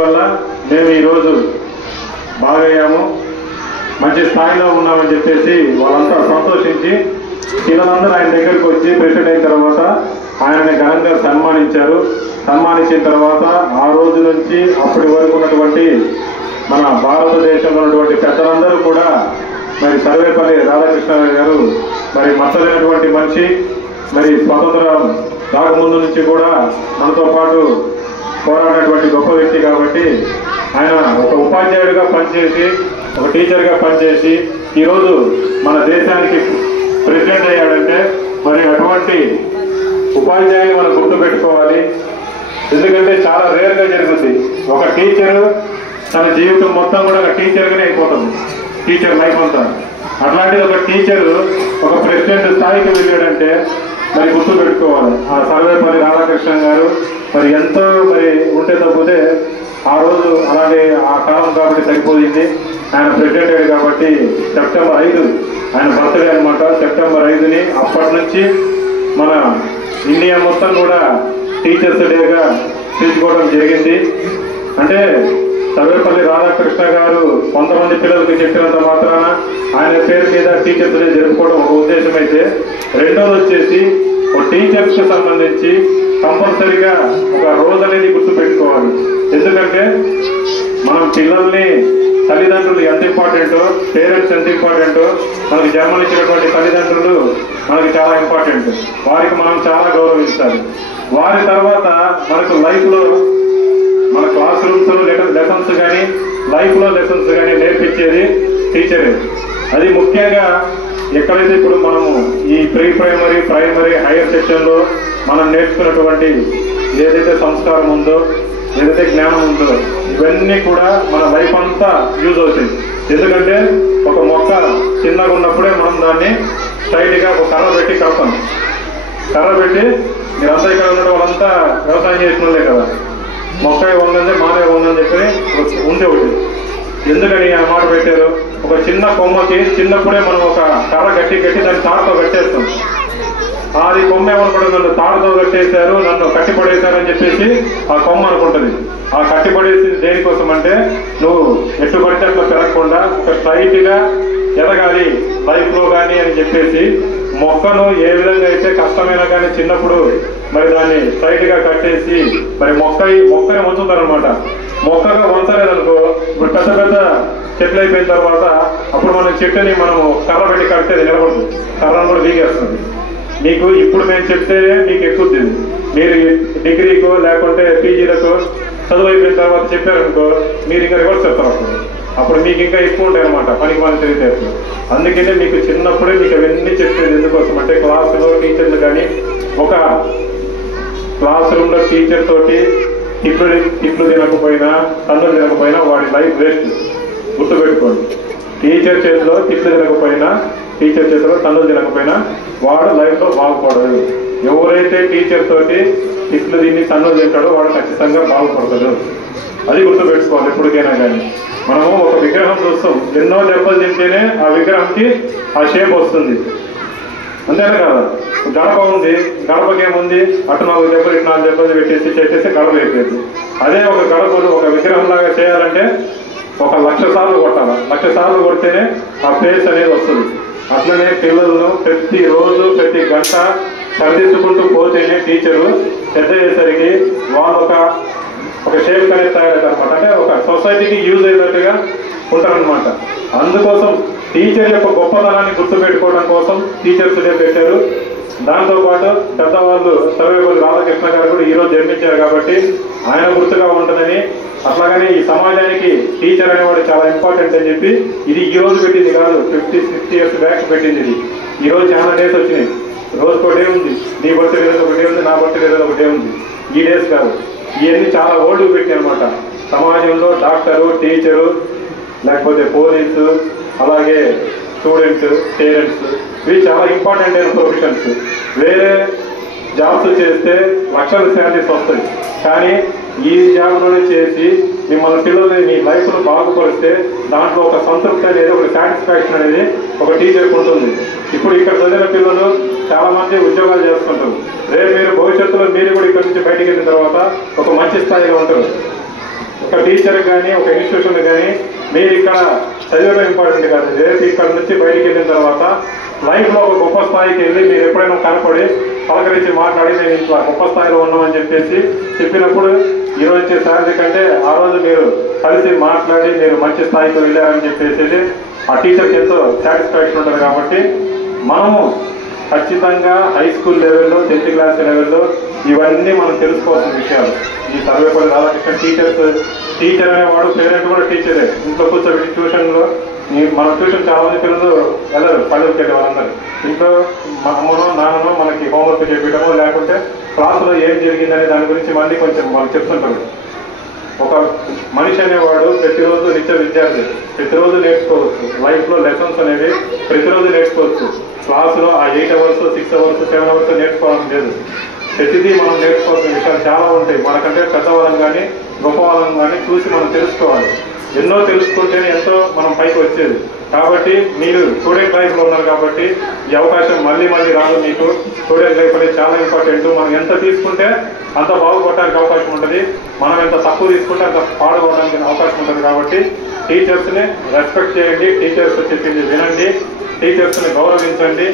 వల్ల మేము ఈరోజు బాగయ్యాము, మంచి స్థాయిలో ఉన్నామని చెప్పేసి వాళ్ళంతా సంతోషించి పిల్లలందరూ ఆయన దగ్గరికి వచ్చి ప్రెసిడెంట్ అయిన తర్వాత ఆయనని ఘనంగా సన్మానించారు. సన్మానించిన తర్వాత ఆ రోజు నుంచి అప్పటి వరకు ఉన్నటువంటి మన భారతదేశంలో ఉన్నటువంటి పెద్దలందరూ కూడా మరి సర్వేపల్లి రాధాకృష్ణ గారు మరి మచ్చలేనటువంటి మనిషి, మరి స్వతంత్రం రాకముందు నుంచి కూడా మనతో పాటు పోరాడినటువంటి గొప్ప వ్యక్తి కాబట్టి ఆయన ఒక ఉపాధ్యాయుడిగా పనిచేసి ఒక టీచర్గా పనిచేసి ఈరోజు మన దేశానికి ప్రెసిడెంట్ అయ్యాడంటే మరి అటువంటి ఉపాధ్యాయుని మనం గుర్తుపెట్టుకోవాలి. ఎందుకంటే చాలా రేర్గా జరుగుతుంది. ఒక టీచరు తన జీవితం మొత్తం కూడా ఒక టీచర్గానే అయిపోతుంది, టీచర్ లైఫ్ అంతా. అట్లాంటిది ఒక టీచరు ఒక ప్రెసిడెంట్ స్థాయికి వెళ్ళాడంటే మరి గుర్తుపెట్టుకోవాలి. ఆ సర్వేపల్లి రాధాకృష్ణ గారు మరి ఎంతో మరి ఉంటే తప్పితే ఆ రోజు అలాగే ఆ కాలం కాబట్టి సరిపోయింది. ఆయన ప్రెసిడెంట్ అయ్యాడు కాబట్టి సెప్టెంబర్ 5 ఆయన బర్త్డే అనమాట. సెప్టెంబర్ 5ని అప్పటి నుంచి మన ఇండియా మొత్తం కూడా టీచర్స్ డేగా తీసుకోవడం జరిగింది. అంటే సర్వేపల్లి రాధాకృష్ణ గారు కొంతమంది పిల్లలకి చెప్పినంత మాత్రాన ఆయన పేరు మీద టీచర్స్ డే జరుపుకోవడం ఒక ఉద్దేశం అయితే, రెండోది వచ్చేసి ఒక టీచర్స్ కి సంబంధించి కంపల్సరీగా ఒక రోజు అనేది గుర్తుపెట్టుకోవాలి. ఎందుకంటే మనం పిల్లల్ని తల్లిదండ్రులు ఎంత ఇంపార్టెంటో, పేరెంట్స్ ఎంత ఇంపార్టెంటో, మనకి జన్మనిచ్చినటువంటి తల్లిదండ్రులు మనకి చాలా ఇంపార్టెంట్. వారికి మనం చాలా గౌరవించాలి. వారి తర్వాత మనకు లైఫ్లో మన క్లాస్ రూమ్స్ లెసన్స్ కానీ లైఫ్లో లెసన్స్ కానీ నేర్పించేది టీచరే. అది ముఖ్యంగా ఎక్కడైతే ఇప్పుడు మనము ఈ ప్రీ ప్రైమరీ, ప్రైమరీ, హైయర్ సెక్షన్లో మనం నేర్చుకున్నటువంటి ఏదైతే సంస్కారం ఉందో, ఏదైతే జ్ఞానం ఉందో, ఇవన్నీ కూడా మన లైఫ్ అంతా యూజ్ అవుతాయి. ఎందుకంటే ఒక మొక్క చిన్నగా ఉన్నప్పుడే మనం దాన్ని స్ట్రైట్గా ఒక కర్ర పెట్టి కడతాం. కర్ర పెట్టి మీరంతా ఇక్కడ ఉన్న వాళ్ళంతా వ్యవసాయం చేసిన వాళ్ళే కదా, మొక్క ఉందని మానే ఉందని చెప్పి ఉండే ఒకటి. ఎందుకని ఆ మాట పెట్టారు? ఒక చిన్న కొమ్మకి చిన్నప్పుడే మనం ఒక కర్ర గట్టి దాన్ని తాడుతో కట్టేస్తాం. అది కొమ్మ ఏమనుకుంటుంది, నన్ను తాడుతో కట్టేశారు, నన్ను కట్టిపడేశారు అని చెప్పేసి ఆ కొమ్మ అనుకుంటుంది. ఆ కట్టిపడేసి దేనికోసం అంటే నువ్వు ఎట్టు పడితే అట్లా పెరగకుండా ఒక స్ట్రైట్ గా ఎదగాలి లైఫ్ లో కానీ అని చెప్పేసి మొక్కను ఏ విధంగా అయితే కష్టమైనా కానీ చిన్నప్పుడు మరి దాన్ని స్ట్రైట్ గా కట్టేసి మరి మొక్కని ఉంచుతారనమాట. మొక్కగా వంచలేదనుకో, ఇప్పుడు పెద్ద పెద్ద చెట్లు అయిపోయిన తర్వాత అప్పుడు మనం చెట్టుని మనం కర్ర పెట్టి కడితే నిలబడదు, కర్రను కూడా దిగేస్తుంది. మీకు ఇప్పుడు మేము చెప్తేనే మీకు ఎక్కువ. మీరు డిగ్రీకో లేకుంటే పీజీలకు చదువు అయిపోయిన తర్వాత చెప్పారనుకో, మీరు ఇంకా రివర్స్ చెప్తారు. అప్పుడు మీకు ఇంకా ఎక్కువ ఉంటాయి అనమాట పనికి మనం తెలియదు. అందుకనే మీకు చిన్నప్పుడే మీకు అవన్నీ చెప్పేది ఎందుకోసం అంటే, క్లాసులో టీచర్లు కానీ ఒక క్లాస్ రూమ్లో టీచర్ తోటి తిట్లు తినకపోయినా, తన్నులు తినకపోయినా వాడి లైఫ్ వేస్ట్. గుర్తుపెట్టుకోండి, టీచర్ చేతిలో తిట్లు తినకపోయినా, టీచర్ చేతిలో తన్నులు తినకపోయినా వాడు లైఫ్లో బాగుపడదు. ఎవరైతే టీచర్ తోటి తిట్లు తిని తన్నులు తింటాడో వాడు ఖచ్చితంగా బాగుపడతాడు. అది గుర్తుపెట్టుకోవాలి ఎప్పటికైనా కానీ. మనము ఒక విగ్రహం చూస్తాం, ఎన్నో దెబ్బలు తింటేనే ఆ విగ్రహంకి ఆ షేప్ వస్తుంది, అంతేనా కదా? గడప ఉంది, గడపకేముంది, అటు 4 దెబ్బలు ఇటు 4 దెబ్బలు పెట్టేసి చేసేసి గడప అయిపోయింది. అదే ఒక గడపలు ఒక విగ్రహం లాగా చేయాలంటే 1,00,000 సార్లు కొట్టాలి. 1,00,000 సార్లు కొడితేనే ఆ ఫేస్ అనేది వస్తుంది. అట్లనే పిల్లలను ప్రతిరోజు ప్రతి గంట సరిదిద్దుకుంటూ పోతేనే టీచరు పెద్ద అయ్యేసరికి వాళ్ళు ఒక షేప్ అనేది తయారవుతారనమాట. అంటే ఒక సొసైటీకి యూజ్ అయ్యేటట్టుగా ఉంటారనమాట. అందుకోసం టీచర్ యొక్క గొప్పతనాన్ని గుర్తుపెట్టుకోవడం కోసం టీచర్స్ డే పెట్టారు. దాంతోపాటు పెద్దవాళ్ళు సర్వేపల్లి రాధాకృష్ణ గారు కూడా ఈరోజు జన్మించారు కాబట్టి ఆయన గుర్తుగా ఉంటుందని, అట్లాగని ఈ సమాజానికి టీచర్ అనేవాడు చాలా ఇంపార్టెంట్ అని చెప్పి ఇది ఈ రోజు పెట్టింది కాదు, 50-60 ఇయర్స్ బ్యాక్ పెట్టింది. ఇది ఈ రోజు చాలా డేస్ వచ్చినాయి. రోజుకో డే ఉంది. నీ బర్త్డే రోజు ఒక డే ఉంది, నా బర్త్డే రోజు ఒక డే ఉంది. ఈ డేస్ కాదు, ఇవన్నీ చాలా ఓల్డ్ పెట్టాయి అనమాట. సమాజంలో డాక్టరు, టీచరు, లేకపోతే పోలీసు, అలాగే స్టూడెంట్స్, పేరెంట్స్, ఇవి చాలా ఇంపార్టెంట్ అయిన ప్రొఫెషన్స్. వేరే జాబ్స్ చేస్తే లక్షల శాలరీస్ వస్తాయి, కానీ ఈ జాబ్లోనే చేసి మిమ్మల్ని పిల్లల్ని మీ లైఫ్ను బాగుపరిస్తే దాంట్లో ఒక సంతృప్తి అనేది, ఒక సాటిస్ఫాక్షన్ అనేది ఒక టీచర్కి ఉంటుంది. ఇప్పుడు ఇక్కడ చదివిన పిల్లలు చాలా మంది ఉద్యోగాలు చేసుకుంటారు. రేపు మీరు భవిష్యత్తులో మీరు కూడా ఇక్కడ నుంచి బయటికి వెళ్ళిన తర్వాత ఒక మంచి స్థాయిలో ఉంటారు. ఒక టీచర్ కానీ ఒక ఇన్స్టిట్యూషన్ కానీ మీరు ఇక్కడ చదివడం ఇంపార్టెంట్ కాదు. రేపు ఇక్కడ నుంచి బయటికి వెళ్ళిన తర్వాత లైఫ్లో ఒక గొప్ప స్థాయికి వెళ్ళి మీరు ఎప్పుడైనా కనపడి పలకరించి మాట్లాడి నేను ఇట్లా గొప్ప స్థాయిలో ఉన్నామని చెప్పినప్పుడు ఈరోజు వచ్చే శాలరీ కంటే ఆ రోజు మీరు కలిసి మాట్లాడి మీరు మంచి స్థాయికి వెళ్ళారని చెప్పేసి ఆ టీచర్కి ఎంతో సాటిస్ఫాక్షన్ ఉంటుంది. కాబట్టి మనము ఖచ్చితంగా హై స్కూల్ లెవెల్లో 10th క్లాస్ లెవెల్లో ఇవన్నీ మనం తెలుసుకోవాల్సిన విషయాలు. ఈ సర్వేపల్లి రాధాకృష్ణ టీచర్ అనేవాడు పేరెంట్ కూడా టీచరే. ఇంట్లో కూర్చోబెట్టి ట్యూషన్లో మన ట్యూషన్ చాలా మంది పిల్లలు వెళ్ళరు, పల్లెకి వెళ్ళే వాళ్ళందరూ. ఇంట్లో మా అమ్మనో నాన్ననో మనకి హోంవర్క్ చేపించడమో లేకుంటే క్లాసులో ఏం జరిగిందనే దాని గురించి మళ్ళీ కొంచెం వాళ్ళు చెప్తుంటారు. ఒక మనిషి అనేవాడు ప్రతిరోజు నిత్య విద్యార్థి, ప్రతిరోజు నేర్చుకోవచ్చు. లైఫ్లో లెసన్స్ అనేవి ప్రతిరోజు నేర్చుకోవచ్చు. క్లాసులో ఆ 8 hours 6 hours 7 hours నేర్చుకోవాలని లేదు. ప్రతిదీ మనం నేర్చుకోవాల్సిన విషయాలు చాలా ఉంటాయి. మనకంటే పెద్దవాళ్ళం కానీ గొప్ప వాళ్ళం కానీ చూసి మనం తెలుసుకోవాలి. ఎన్నో తెలుసుకుంటేనే ఎంతో మనం పైకి వచ్చేది. కాబట్టి మీరు స్టూడెంట్ లైఫ్లో ఉన్నారు కాబట్టి ఈ అవకాశం మళ్ళీ రాదు మీకు. స్టూడెంట్ లైఫ్ అనేది చాలా ఇంపార్టెంట్. మనం ఎంత తీసుకుంటే అంత బాగుపడడానికి అవకాశం ఉంటుంది, మనం ఎంత తక్కువ తీసుకుంటే అంత పాడుకోవడానికి అవకాశం ఉంటుంది. కాబట్టి టీచర్స్ని రెస్పెక్ట్ చేయండి, టీచర్స్ చెప్పింది వినండి, టీచర్స్ని గౌరవించండి.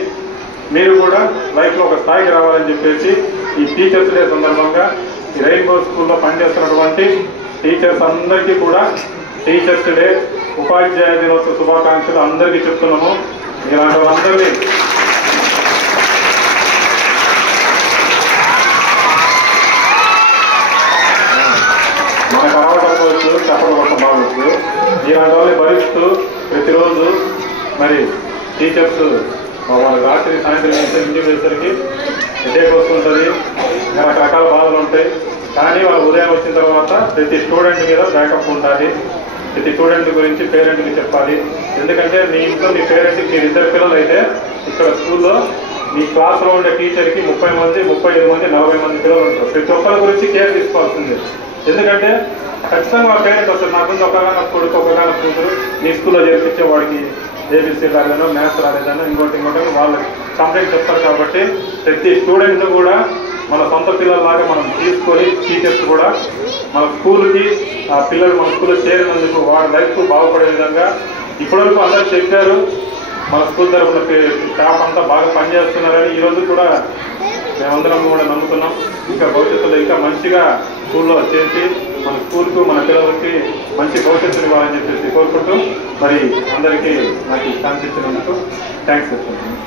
మీరు కూడా లైఫ్లో ఒక స్థాయికి రావాలని చెప్పేసి ఈ టీచర్స్ డే సందర్భంగా ఈ రెయిన్బో స్కూల్లో పనిచేస్తున్నటువంటి టీచర్స్ అందరికీ కూడా టీచర్స్ డే ఉపాధ్యాయ దినోత్సవ శుభాకాంక్షలు అందరికీ చెప్తున్నాము. ఇలాంటి వాళ్ళందరినీ మనకు రావడం కావచ్చు, చెప్పడం కోసం బాగొచ్చు. ఇలాంటి వాళ్ళని భరిస్తూ ప్రతిరోజు మరి టీచర్స్ వాళ్ళు రాత్రి సాయంత్రం ఇంటికి వచ్చేసరికి హెడేక్ వస్తుంటుంది, రకరకాల బాధలు ఉంటాయి. కానీ వాళ్ళు ఉదయం వచ్చిన తర్వాత ప్రతి స్టూడెంట్ మీద బ్యాకప్ ఉండాలి. ప్రతి స్టూడెంట్ గురించి పేరెంట్కి చెప్పాలి. ఎందుకంటే మీ ఇంట్లో మీ పేరెంట్కి మీరు 2 పిల్లలు అయితే ఇక్కడ స్కూల్లో మీ క్లాస్లో ఉండే టీచర్కి 30 మంది 35 మంది 40 మంది పిల్లలు ఉంటారు. ప్రతి ఒక్కరి గురించి కేర్ తీసుకోవాల్సిందే. ఎందుకంటే ఖచ్చితంగా మా పేరెంట్ వస్తారు, నాకుంది ఒకగానో కొడుకు ఒకగానో కూతురు, మీ స్కూల్లో చేర్పించే వాడికి ఏబీసీ రాలేదనో మ్యాథ్స్ రాలేదనో ఇంకోటి వాళ్ళు కంప్లైంట్ చెప్తారు. కాబట్టి ప్రతి స్టూడెంట్ కూడా మన సొంత పిల్లల్లాగా మనం తీసుకొని టీచర్స్ కూడా మన స్కూల్కి ఆ పిల్లలు మన స్కూల్లో చేరినందుకు వాడి లైఫ్ బాగుపడే విధంగా ఇప్పటివరకు అందరూ చెప్పారు. మన స్కూల్ తరఫున స్టాఫ్ అంతా బాగా పనిచేస్తున్నారని ఈరోజు కూడా మేమందరం కూడా నమ్ముతున్నాం. ఇంకా భవిష్యత్తులో ఇంకా మంచిగా స్కూల్లో చేసి మన స్కూల్కు మన పిల్లలకి మంచి భవిష్యత్తుని ఇవ్వాలని చెప్పేసి కోరుకుంటూ మరి అందరికీ నాకు ఛాన్స్ ఇచ్చినందుకు థ్యాంక్స్ చెప్తున్నాను.